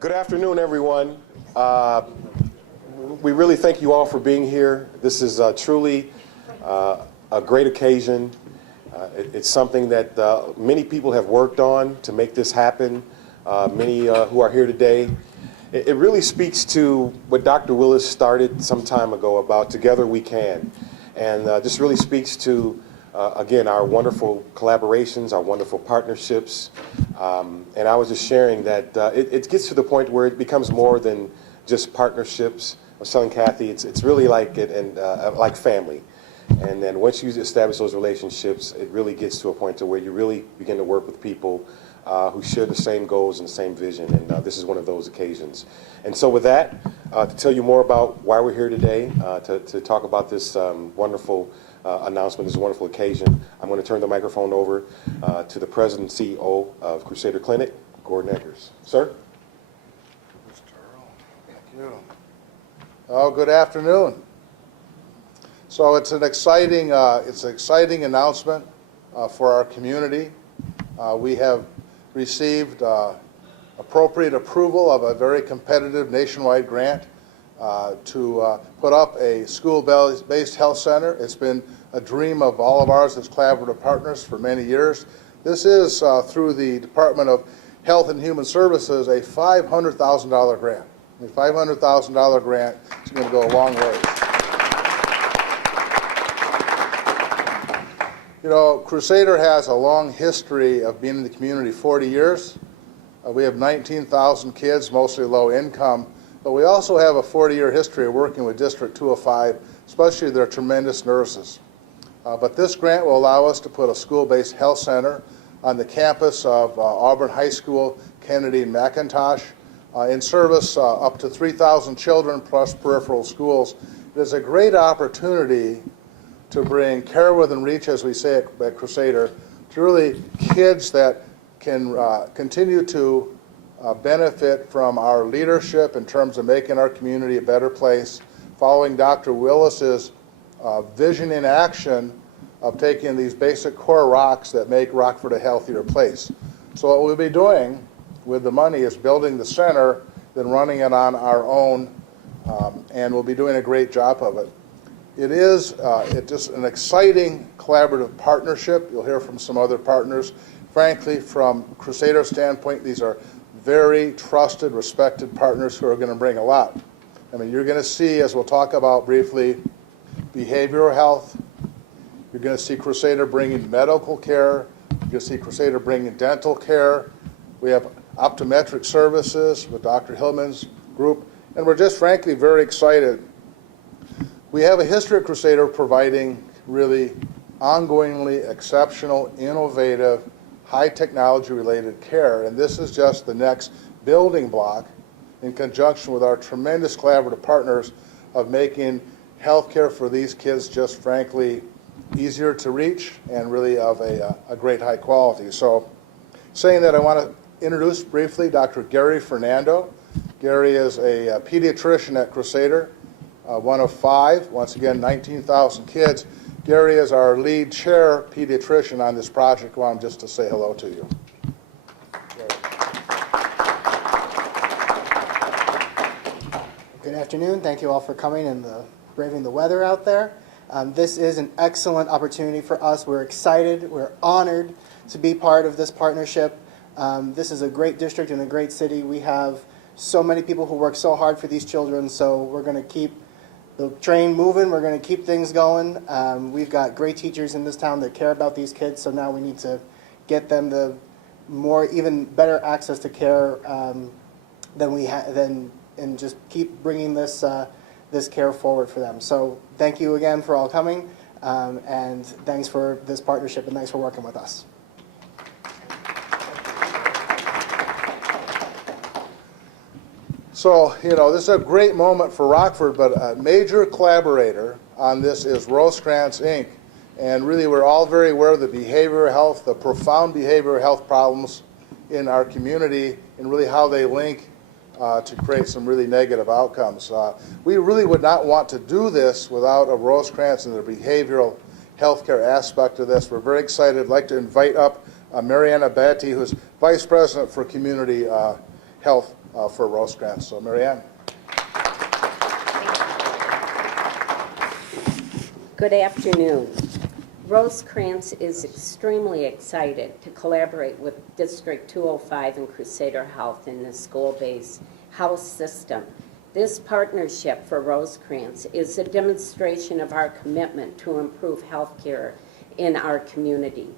Good afternoon, everyone. We really thank you all for being here. This is truly a great occasion. It's something that many people have worked on to make this happen, many who are here today. It really speaks to what Dr. Willis started some time ago about Together We Can. And this really speaks to, again, our wonderful collaborations, our wonderful partnerships. And I was just sharing that it gets to the point where it becomes more than just partnerships. I was telling Kathy, it's really like like family. And then once you establish those relationships, it really gets to a point to where you really begin to work with people who share the same goals and the same vision, and this is one of those occasions. And so with that, to tell you more about why we're here today, to talk about this wonderful announcement, this wonderful occasion, I'm going to turn the microphone over to the President and CEO of Crusader Clinic, Gordon Eggers. Sir? Mr. Earl, thank you. Oh, good afternoon. So it's an exciting announcement for our community. We have received appropriate approval of a very competitive nationwide grant to put up a school-based health center. It's been a dream of all of ours as collaborative partners for many years. This is, through the Department of Health and Human Services, a $500,000 grant. A $500,000 grant is going to go a long way. You know, Crusader has a long history of being in the community, 40 years. We have 19,000 kids, mostly low income, but we also have a 40-year history of working with District 205, especially their tremendous nurses. But this grant will allow us to put a school-based health center on the campus of Auburn High School, Kennedy and McIntosh, in service up to 3,000 children plus peripheral schools. It is a great opportunity to bring care within reach, as we say at Crusader, to really kids that can continue to benefit from our leadership in terms of making our community a better place, following Dr. Willis's vision in action of taking these basic core rocks that make Rockford a healthier place. So what we'll be doing with the money is building the center, then running it on our own, and we'll be doing a great job of it. It is just an exciting collaborative partnership. You'll hear from some other partners. Frankly, from Crusader's standpoint, these are very trusted, respected partners who are going to bring a lot. I mean, you're going to see, as we'll talk about briefly, behavioral health. You're going to see Crusader bringing medical care. You're going to see Crusader bringing dental care. We have optometric services with Dr. Hillman's group. And we're just frankly very excited. We have a history at Crusader providing really ongoingly exceptional, innovative, high technology related care, and this is just the next building block in conjunction with our tremendous collaborative partners of making healthcare for these kids just frankly easier to reach and really of a great high quality. So saying that, I want to introduce briefly Dr. Gary Fernando. Gary is a pediatrician at Crusader. One of 5, once again, 19,000 kids. Gary is our lead chair pediatrician on this project. I want him just to say hello to you. Good afternoon. Thank you all for coming and braving the weather out there. This is an excellent opportunity for us. We're excited. We're honored to be part of this partnership. This is a great district and a great city. We have so many people who work so hard for these children, so we're going to keep the train moving. We're going to keep things going. We've got great teachers in this town that care about these kids, so now we need to get them the even better access to care than we have, and just keep bringing this care forward for them. So thank you again for all coming, and thanks for this partnership, and thanks for working with us. So, you know, this is a great moment for Rockford, but a major collaborator on this is Rosecrance, Inc. And really, we're all very aware of the behavioral health, the profound behavioral health problems in our community, and really how they link to create some really negative outcomes. We really would not want to do this without a Rosecrance and the behavioral healthcare aspect of this. We're very excited. I'd like to invite up Mariana Abate, who's Vice President for Community health for Rosecrance. So, Mary Ann. Good afternoon. Rosecrance is extremely excited to collaborate with District 205 and Crusader Health in the school-based health system. This partnership for Rosecrance is a demonstration of our commitment to improve health care in our community.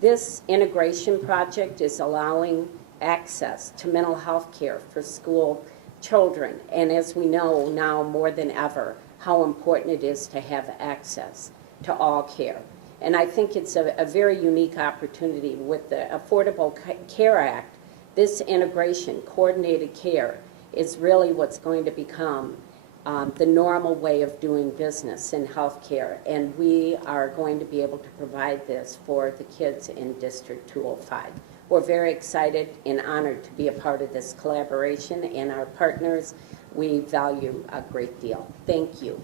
This integration project is allowing access to mental health care for school children, and as we know now more than ever, how important it is to have access to all care. And I think it's a very unique opportunity with the Affordable Care Act. This integration, coordinated care, is really what's going to become the normal way of doing business in healthcare. And we are going to be able to provide this for the kids in District 205. We're very excited and honored to be a part of this collaboration, and our partners we value a great deal. Thank you.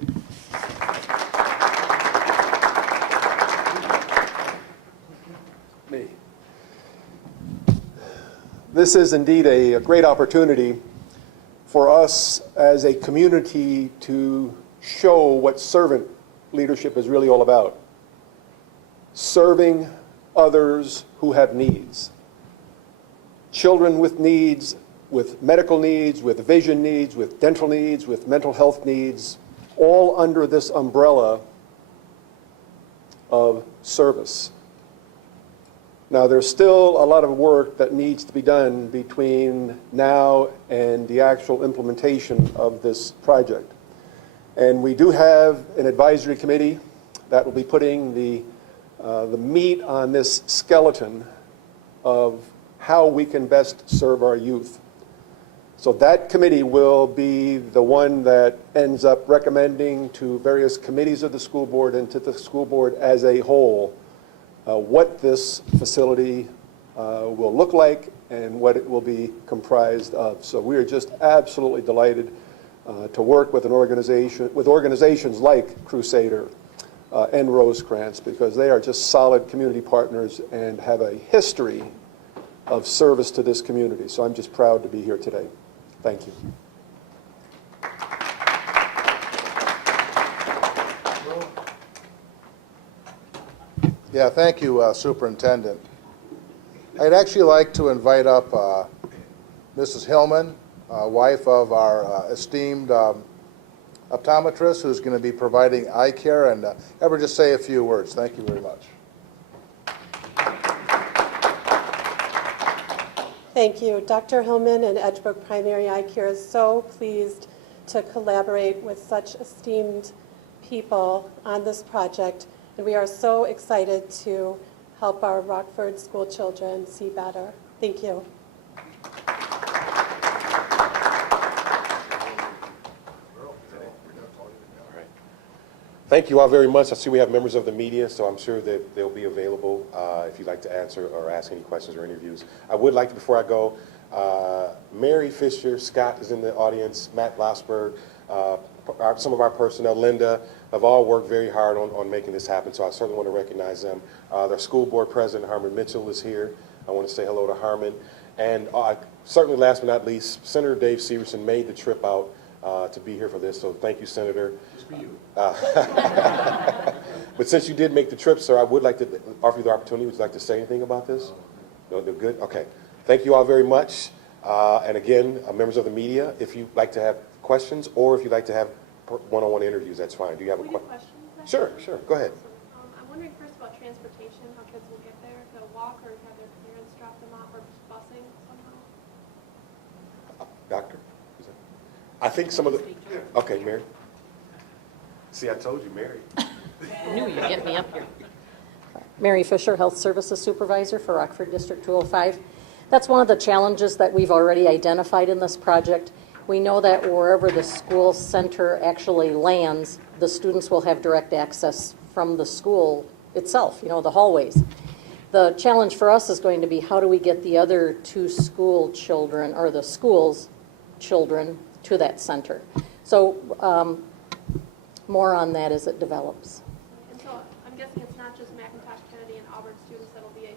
Me. This is indeed a great opportunity for us as a community to show what servant leadership is really all about. Serving others who have needs. Children with needs, with medical needs, with vision needs, with dental needs, with mental health needs, all under this umbrella of service. Now, there's still a lot of work that needs to be done between now and the actual implementation of this project. And we do have an advisory committee that will be putting the meat on this skeleton of how we can best serve our youth. So that committee will be the one that ends up recommending to various committees of the school board and to the school board as a whole what this facility will look like and what it will be comprised of. So we are just absolutely delighted to work with organizations like Crusader and Rosecrance, because they are just solid community partners and have a history of service to this community. So I'm just proud to be here today. Thank you. Yeah, thank you, Superintendent. I'd actually like to invite up Mrs. Hillman, wife of our esteemed optometrist, who's going to be providing eye care, and ever just say a few words. Thank you very much. Thank you. Dr. Hillman and Edgebrook Primary Eye Care is so pleased to collaborate with such esteemed people on this project, and we are so excited to help our Rockford school children see better. Thank you. Thank you all very much. I see we have members of the media, so I'm sure that they'll be available if you'd like to answer or ask any questions or interviews. I would like to, before I go, Mary Fisher, Scott is in the audience, Matt Losberg, some of our personnel, Linda, have all worked very hard on making this happen, so I certainly want to recognize them. Their school board president, Harmon Mitchell, is here. I want to say hello to Harmon. And certainly last but not least, Senator Dave Severson made the trip out to be here for this, so thank you, Senator. Just for you. But since you did make the trip, sir, I would like to offer you the opportunity. Would you like to say anything about this? No, they're good? Okay. Thank you all very much. And again, members of the media, if you'd like to have questions or if you'd like to have one-on-one interviews, that's fine. Do you have a question? Sure, go ahead. I'm wondering first about transportation, how kids will get there. They'll walk or have their parents drop them off, or just busing somehow? Doctor? I think some of the... Okay, Mary. See, I told you, Mary. I knew you'd get me up here. Mary Fisher, Health Services Supervisor for Rockford District 205. That's one of the challenges that we've already identified in this project. We know that wherever the school center actually lands, the students will have direct access from the school itself, the hallways. The challenge for us is going to be how do we get the other two school children, or the school's children, to that center. So more on that as it develops. And so I'm guessing it's not just McIntosh, Kennedy, and Auburn students that will be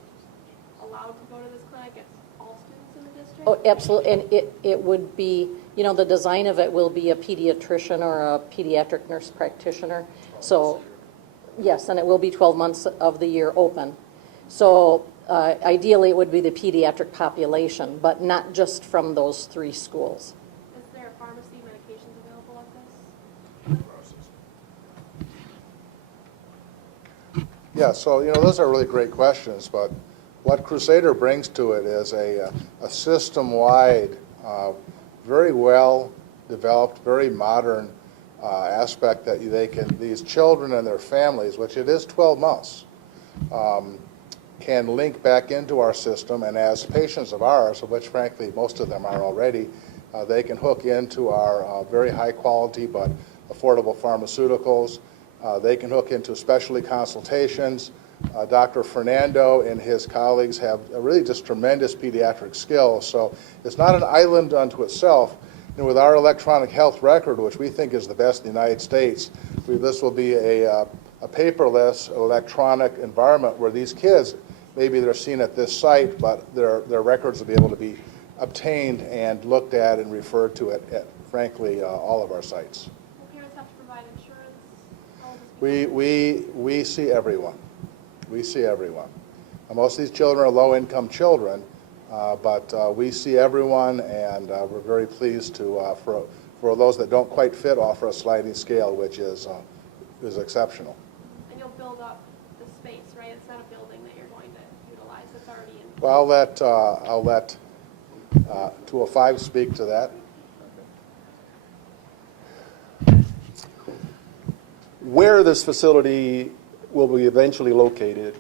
allowed to go to this class. I guess, all students in the district? Oh, absolutely, and it would be, you know, the design of it will be a pediatrician or a pediatric nurse practitioner. So, yes, and it will be 12 months of the year open. So ideally, it would be the pediatric population, but not just from those 3 schools. Is there a pharmacy medications available at this? Yeah, so, you know, those are really great questions, but what Crusader brings to it is a system-wide, very well-developed, very modern aspect that these children and their families, which it is 12 months, can link back into our system, and as patients of ours, of which frankly most of them are already, they can hook into our very high-quality but affordable pharmaceuticals. They can hook into specialty consultations. Dr. Fernando and his colleagues have really just tremendous pediatric skills. So it's not an island unto itself. And with our electronic health record, which we think is the best in the United States, this will be a paperless electronic environment where these kids, maybe they're seen at this site, but their records will be able to be obtained and looked at and referred to at frankly, all of our sites. Will parents have to provide insurance? How will this be We see everyone. We see everyone. Most of these children are low-income children, but we see everyone, and we're very pleased to, for those that don't quite fit, offer a sliding scale, which is exceptional. And you'll build up the space, right? It's not a building that you're going to utilize. It's already in. Well, I'll let 205 speak to that. Where this facility will be eventually located,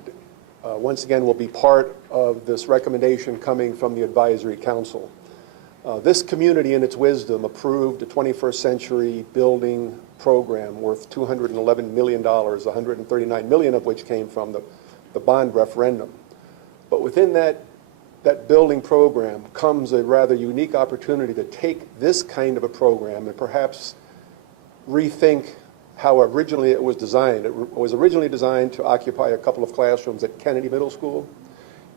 once again, will be part of this recommendation coming from the Advisory Council. This community, in its wisdom, approved a 21st century building program worth $211 million, $139 million of which came from the bond referendum. But within that building program comes a rather unique opportunity to take this kind of a program and perhaps rethink how originally it was designed. It was originally designed to occupy a couple of classrooms at Kennedy Middle School.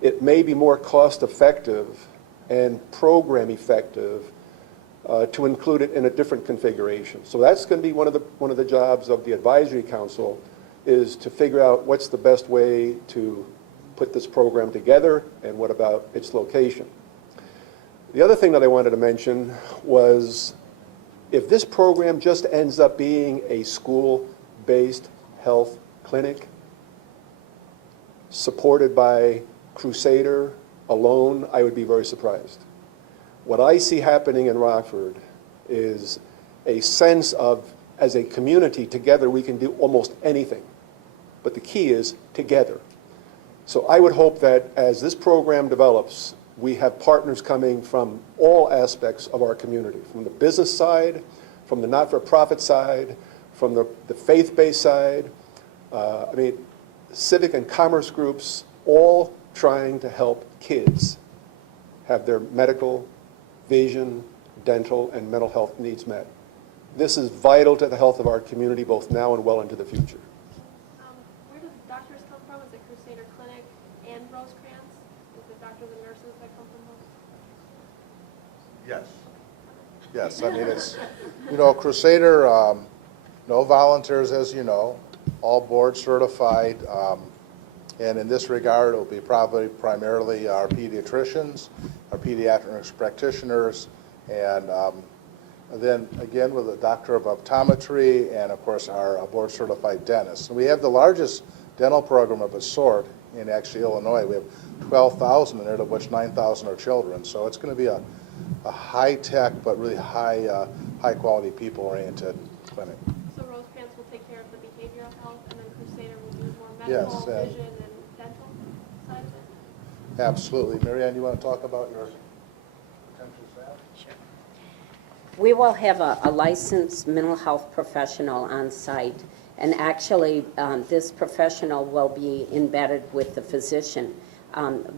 It may be more cost effective and program effective to include it in a different configuration. So that's going to be one of the jobs of the Advisory Council, is to figure out what's the best way to put this program together and what about its location. The other thing that I wanted to mention was, if this program just ends up being a school-based health clinic supported by Crusader alone, I would be very surprised. What I see happening in Rockford is a sense of, as a community, together we can do almost anything. But the key is together. So I would hope that as this program develops, we have partners coming from all aspects of our community, from the business side, from the not-for-profit side, from the faith-based side, civic and commerce groups, all trying to help kids have their medical, vision, dental, and mental health needs met. This is vital to the health of our community, both now and well into the future. Where do the doctors come from? Is it Crusader Clinic and Rosecrance? Is it doctors and nurses that come from both? Yes. Yes, I mean, it's, you know, Crusader, no volunteers, as you know, all board certified, and in this regard, it will be probably primarily our pediatricians, our pediatric nurse practitioners, and then again with a doctor of optometry, and of course our board certified dentists. And we have the largest dental program of its sort in actually Illinois. We have 12,000 in it, of which 9,000 are children. So it's going to be a high-tech but really high-quality people-oriented clinic. So Rosecrance will take care of the behavioral health, and then Crusader will do more medical, Yes, vision, and dental side of it? Absolutely. Marianne, you want to talk about your potential staff? We will have a licensed mental health professional on site, and actually this professional will be embedded with the physician.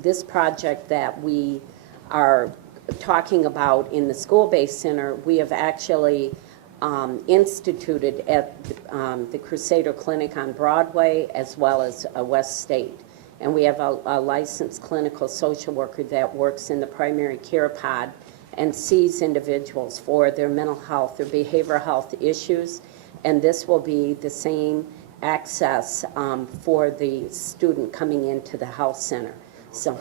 This project that we are talking about in the school-based center, we have actually instituted at the Crusader Clinic on Broadway as well as West State. and we have a licensed clinical social worker that works in the primary care pod and sees individuals for their mental health or behavioral health issues, and this will be the same access for the student coming into the health center. So.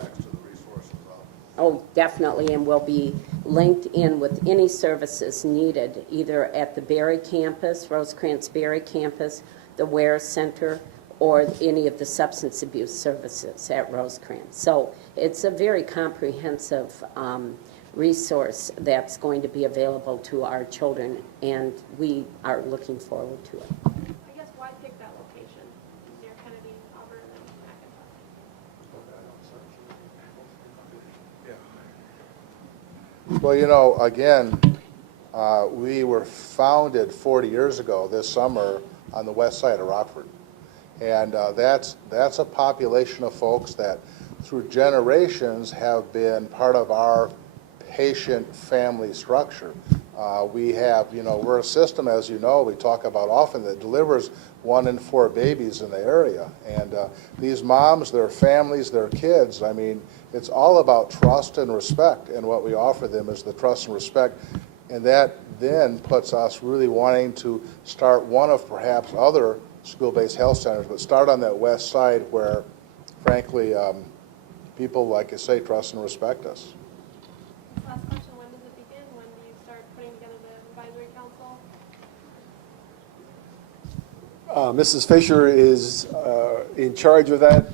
Oh, definitely, and we'll be linked in with any services needed, either at the Barry campus, Rosecrance Barry campus, the Ware Center, or any of the substance abuse services at Rosecrance. So it's a very comprehensive resource that's going to be available to our children, and we are looking forward to it. I guess why pick that location? Near Kennedy, Auburn, and McIntosh. Well, you know, again, we were founded 40 years ago this summer on the west side of Rockford. And that's a population of folks that through generations have been part of our patient family structure. We have, you know, we're a system, as you know, we talk about often, that delivers 1 in 4 babies in the area. And these moms, their families, their kids, I mean, it's all about trust and respect. And what we offer them is the trust and respect. And that then puts us really wanting to start one of perhaps other school-based health centers, but start on that west side where, frankly, people, like I say, trust and respect us. Last question, when does it begin? When do you start putting together the advisory council? Mrs. Fisher is in charge of that.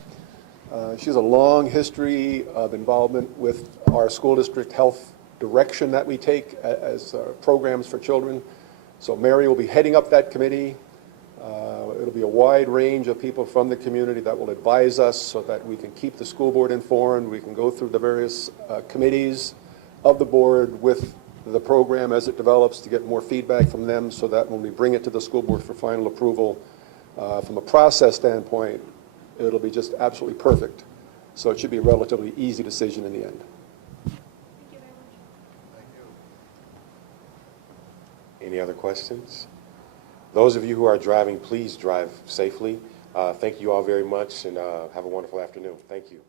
She has a long history of involvement with our school district health direction that we take as programs for children. So Mary will be heading up that committee. It'll be a wide range of people from the community that will advise us so that we can keep the school board informed. We can go through the various committees of the board with the program as it develops to get more feedback from them, so that when we bring it to the school board for final approval, from a process standpoint, it'll be just absolutely perfect. So it should be a relatively easy decision in the end. Thank you very much. Any other questions? Those of you who are driving, please drive safely. Thank you all very much, and have a wonderful afternoon. Thank you.